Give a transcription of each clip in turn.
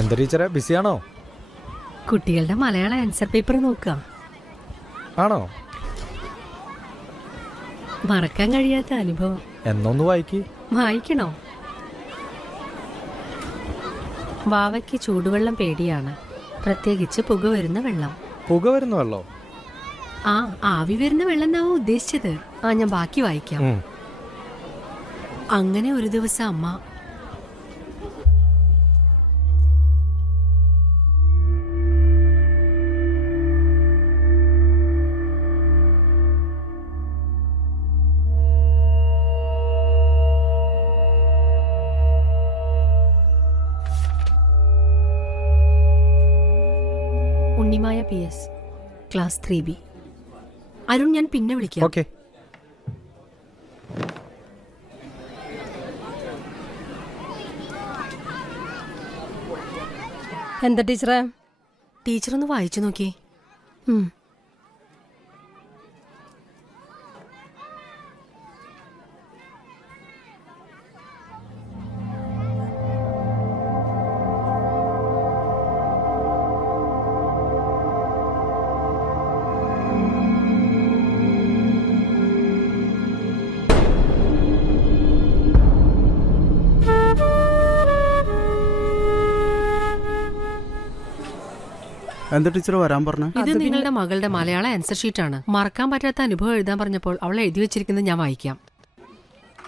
എന്താ ടീച്ചറെ, ബിസിയാണോ? കുട്ടികളുടെ മലയാളം ആൻസർ പേപ്പർ നോക്കുക. ആണോ? മറക്കാൻ കഴിയാത്ത അനുഭവം. എന്നൊന്ന് വായിക്ക്. വായിക്കണോ? വാവയ്ക്ക് ചൂടുവെള്ളം പേടിയാണ്, പ്രത്യേകിച്ച് പുക വരുന്ന വെള്ളം. പുക വരുന്ന വെള്ളോ? ആ, ആവി വരുന്ന വെള്ളം എന്നാവോ ഉദ്ദേശിച്ചത്. ഞാൻ ബാക്കി വായിക്കാം. അങ്ങനെ ഒരു ദിവസം അമ്മ Unnimaya PS class 3B. Arun, ഞാൻ പിന്നെ വിളിക്കാം. ഓക്കെ. എന്താ ടീച്ചറെ? ടീച്ചർ ഒന്ന് വായിച്ചു നോക്കി. എന്താ ടീച്ചർ വരാൻ പറഞ്ഞ? ഇത് നിങ്ങളുടെ മകളുടെ മലയാള ആൻസർ ഷീറ്റാണ്. മറക്കാൻ പറ്റാത്ത അനുഭവം എഴുതാൻ പറഞ്ഞപ്പോൾ അവൾ എഴുതി വെച്ചിരിക്കുന്നത് ഞാൻ വായിക്കാം.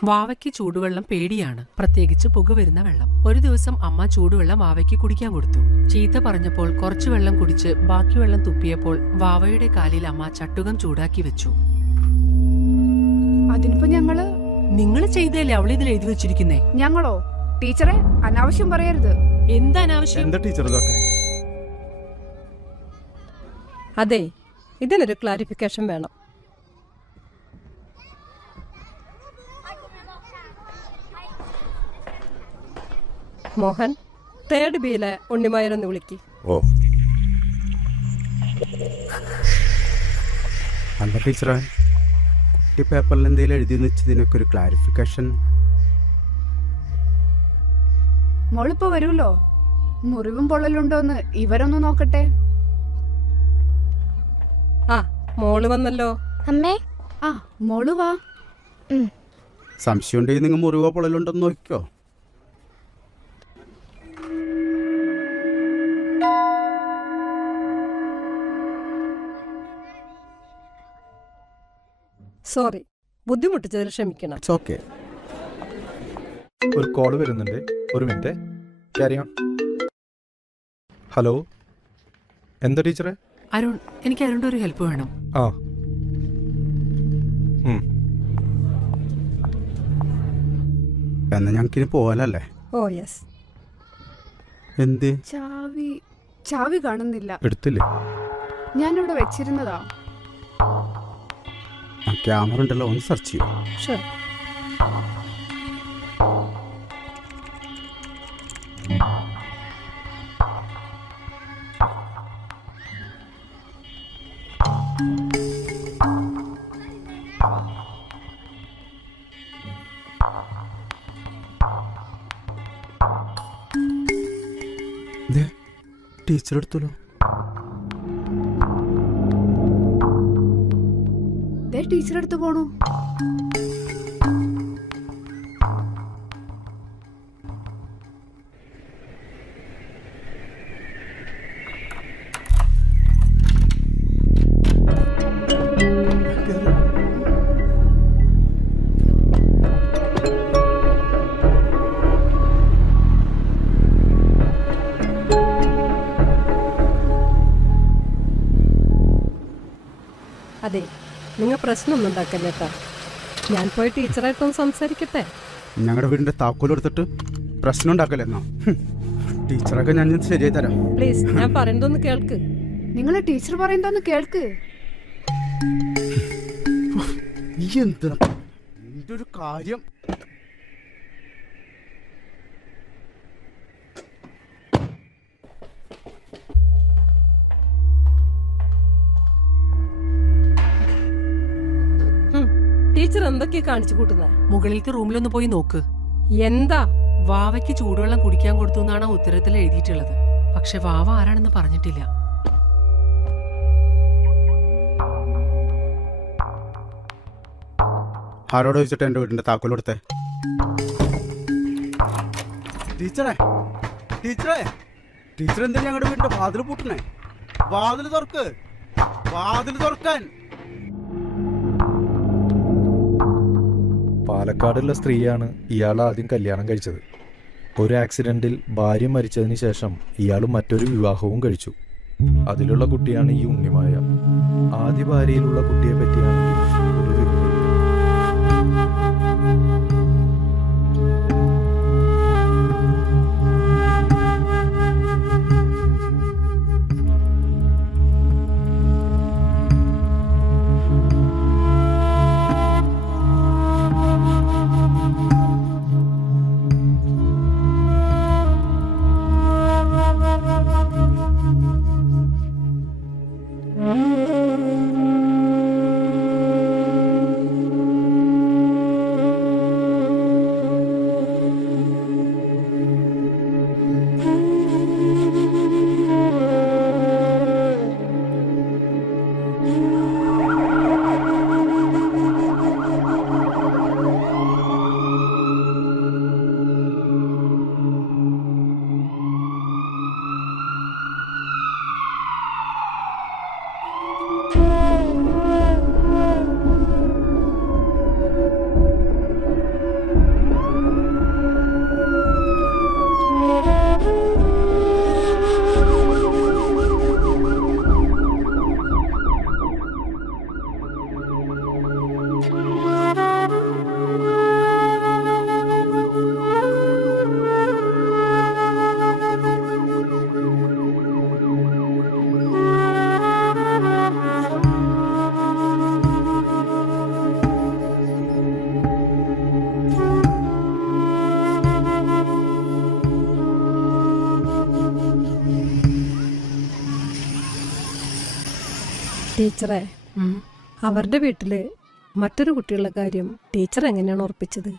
വാവയ്ക്ക് ചൂടുവെള്ളം പേടിയാണ്, പ്രത്യേകിച്ച് പുക വരുന്ന വെള്ളം. ഒരു ദിവസം അമ്മ ചൂടുവെള്ളം വാവയ്ക്ക് കുടിക്കാൻ കൊടുത്തു. ചീത്ത പറഞ്ഞപ്പോൾ കുറച്ചു വെള്ളം കുടിച്ച് ബാക്കി വെള്ളം തുപ്പിയപ്പോൾ വാവയുടെ കാലിൽ അമ്മ ചട്ടുകം ചൂടാക്കി വെച്ചു. അതിനിപ്പോ നിങ്ങൾ ചെയ്തല്ലേ അവൾ ഇതിൽ എഴുതി വെച്ചിരിക്കുന്നേ? ഞങ്ങളോ? ടീച്ചറെ, അനാവശ്യം പറയരുത്. എന്താ അനാവശ്യം? എന്താ ടീച്ചർ ഇതൊക്കെ? അതെ, ഇതിനൊരു ക്ലാരിഫിക്കേഷൻ വേണം. മോഹൻ, 3rd Bയിലെ ഉണ്ണിമായരൊന്ന് വിളിക്ക്. ഓ, എന്താ ടീച്ചറെ, കുട്ടി പേപ്പറിൽ എന്തെങ്കിലും എഴുതി വെച്ചതിനൊക്കെ ഒരു ക്ലാരിഫിക്കേഷൻ. മോളിപ്പോ വരുമല്ലോ. മുറിവും പൊള്ളലുണ്ടോന്ന് ഇവരൊന്ന് നോക്കട്ടെ. ആ, മോള് വന്നല്ലോ. അമ്മേ, ആ, മോള് വാ. സംശയം ഉണ്ടെങ്കിൽ നിങ്ങൾ മുറിവോ പൊള്ളലുണ്ടെന്ന് നോക്കിക്കോ. സോറി, ബുദ്ധിമുട്ടിച്ചതിൽ ക്ഷമിക്കണം. It's okay. ഒരു കോള് വരുന്നുണ്ട്, ഒരു മിനിറ്റ്. Carry on. ഹലോ, എന്താ ടീച്ചറെ? അരുൺ, എനിക്ക് അരുണിന്റെ ഒരു ഹെൽപ്പ് വേണം. ആ, എന്നാ ഞങ്ങൾക്കിനി പോകാനല്ലേ? ഓ യെസ്. എന്ത്? ചാവി കാണുന്നില്ല. എടുത്തില്ലേ? ഞാനിവിടെ വെച്ചിരുന്നതാ. ക്യാമറ ഉണ്ടല്ലോ, ഒന്ന് സെർച്ച് ചെയ്യും. ഷുവർ. ടീച്ചർ എടുത്തല്ലോ. ടീച്ചർ എടുത്തു പോണു. അതെ, നിങ്ങൾ പ്രശ്നമൊന്നും ഉണ്ടാക്കല്ലേ കേട്ടോ. ഞാൻ പോയി ടീച്ചറായിട്ടൊന്ന് സംസാരിക്കട്ടെ. ഞങ്ങളുടെ വീടിന്റെ താക്കോൽ എടുത്തിട്ട് പ്രശ്നം ഉണ്ടാക്കലെന്നോ? ടീച്ചറൊക്കെ ഞാൻ ശരിയായി തരാം. പ്ലീസ്, ഞാൻ പറയുന്നതൊന്ന് കേൾക്ക്. നിങ്ങൾ ടീച്ചർ പറയുന്നതൊന്ന് കേൾക്ക്. ഈ എന്തിനാ എന്റെ ഒരു കാര്യം? ടീച്ചർ എന്തൊക്കെയാ കാണിച്ചു കൂട്ടുന്നത്? മുകളിലത്തെ റൂമിലൊന്ന് പോയി നോക്ക്. എന്താ വാവയ്ക്ക് ചൂടുവെള്ളം കുടിക്കാൻ കൊടുത്തു എന്നാണ് ഉത്തരത്തിൽ എഴുതിയിട്ടുള്ളത്. പക്ഷെ വാവ ആരാണെന്ന് പറഞ്ഞിട്ടില്ല. ആരോട് ചോദിച്ചിട്ട് എൻ്റെ വീടിൻ്റെ താക്കോൽ കൊടുത്തേ? ടീച്ചറേ ടീച്ചറേ ടീച്ചർ എന്താ ഞങ്ങളുടെ വീടിൻ്റെ വാതിൽ പൂട്ടണേ? വാതിൽ തുറക്ക്, വാതിൽ തുറക്കാൻ. പാലക്കാടുള്ള സ്ത്രീയാണ് ഇയാൾ ആദ്യം കല്യാണം കഴിച്ചത്. ഒരു ആക്സിഡന്റിൽ ഭാര്യ മരിച്ചതിന് ശേഷം ഇയാൾ മറ്റൊരു വിവാഹവും കഴിച്ചു. അതിലുള്ള കുട്ടിയാണ് ഈ ഉണ്ണിമായ. ആദ്യ ഭാര്യയിലുള്ള കുട്ടിയെ പറ്റിയാണെങ്കിൽ ഒരു വിവരവുമില്ല. ടീച്ചറെ, അവരുടെ വീട്ടില് മറ്റൊരു കുട്ടിയുള്ള കാര്യം ടീച്ചർ എങ്ങനെയാണ് ഉറപ്പിച്ചത്?